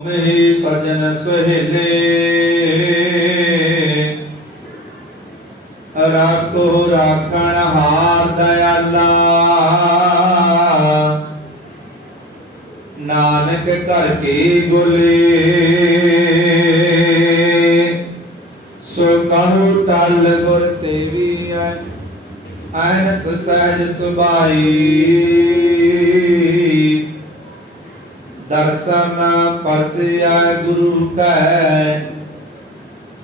ਮੇਰੀ ਸਜਨ ਸਹੇਲੇ। ਰਾਖੋ ਰਾਖਣ ਹਾਰ ਦਇਆਲਾ। ਨਾਨਕ ਘਰ ਕੀ ਗੁਲੇ ਸੋ ਕਹੂ ਟਲ ਗੁਰ ਸੇਵੀ ਐਨਸ ਸਹਿਜ ਸੁਭਾਈ। ਦਰਸ਼ਨ ਪਰਸਿਆ ਗੁਰੂ ਕੈ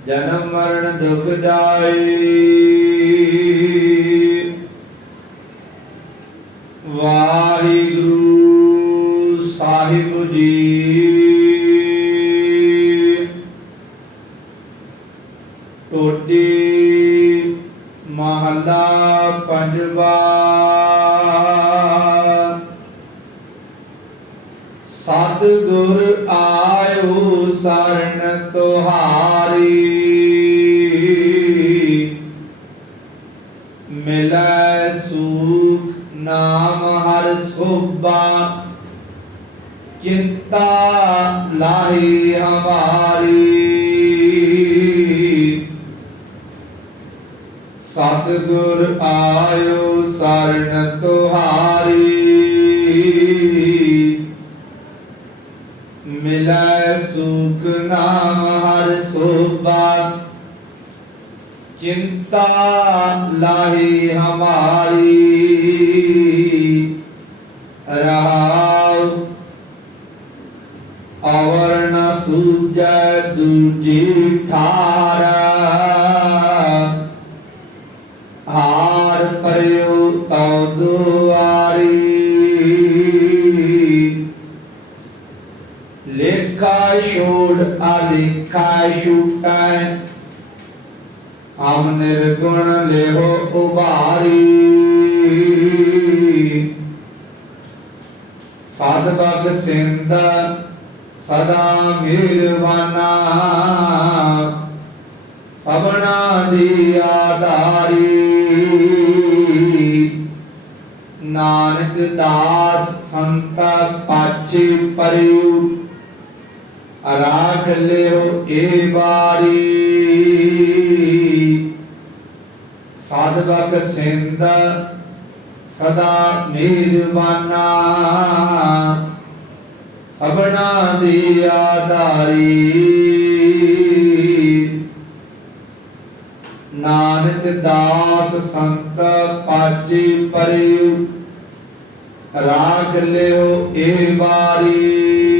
ਜਨਮ ਮਰਨ ਦੁਖ ਜਾਈ। ਵਾਹਿਗੁਰੂ ਸਾਹਿਬ ਜੀ। ਟੋਡੀ ਮਹਲਾ ਪੰਜਵਾ। ਸਤਿਗੁਰ ਆਇਓ ਸਰਣ ਤੁਹਾਰੀ। ਮਿਲੈ ਸੂਖ ਨਾਮ ਹਰ ਸੋਭਾ, ਚਿੰਤਾ ਲਾਹੀ ਹਮਾਰੀ। ਸਤਿਗੁਰ ਆਇਓ ਸਰਣ ਤੁਹਾਰੀ। ਮਿਲੈ ਸੁਖ ਨਾਮ ਹਰ ਸੋਭਾ ਚਿੰਤਾ ਲਾਹੀ ਹਮਾਰੀ ਰਹਾਉ ਅਵਰ ਨ ਸੂਜੈ ਦੂਜੀ ਠਾਰ ਹਾਰ ਪਰਿਉ ਤਉ ਅਲੇਖਾ ਛੁਟੈ ਹਮ ਨਿਰਗੁਣ ਲਿਹੋ ਉਭਾਰੀ। ਸਾਧ ਬਗ ਸਿੰਧ ਸਦਾ ਮਿਹਰਬਾਨਾ ਸਭਨਾ ਦੀ ਆਧਾਰੀ। ਨਾਨਕ ਦਾਸ ਸੰਤ ਪਾਛੇ ਪਰਿਉ ਰਾਖ ਲਿਓ ਏ ਬਾਰੀ ਸਾਧ ਸਿੰਧ ਸਦਾ ਮਿਹਰਬਾਨਾ ਸਭਨਾ ਦੀ ਆਧਾਰੀ। ਨਾਨਕ ਦਾਸ ਸੰਤ ਪਾਚੀ ਪਰਿਉ। ਰਾਗ ਲਿਓ ਏ ਵਾਰੀ।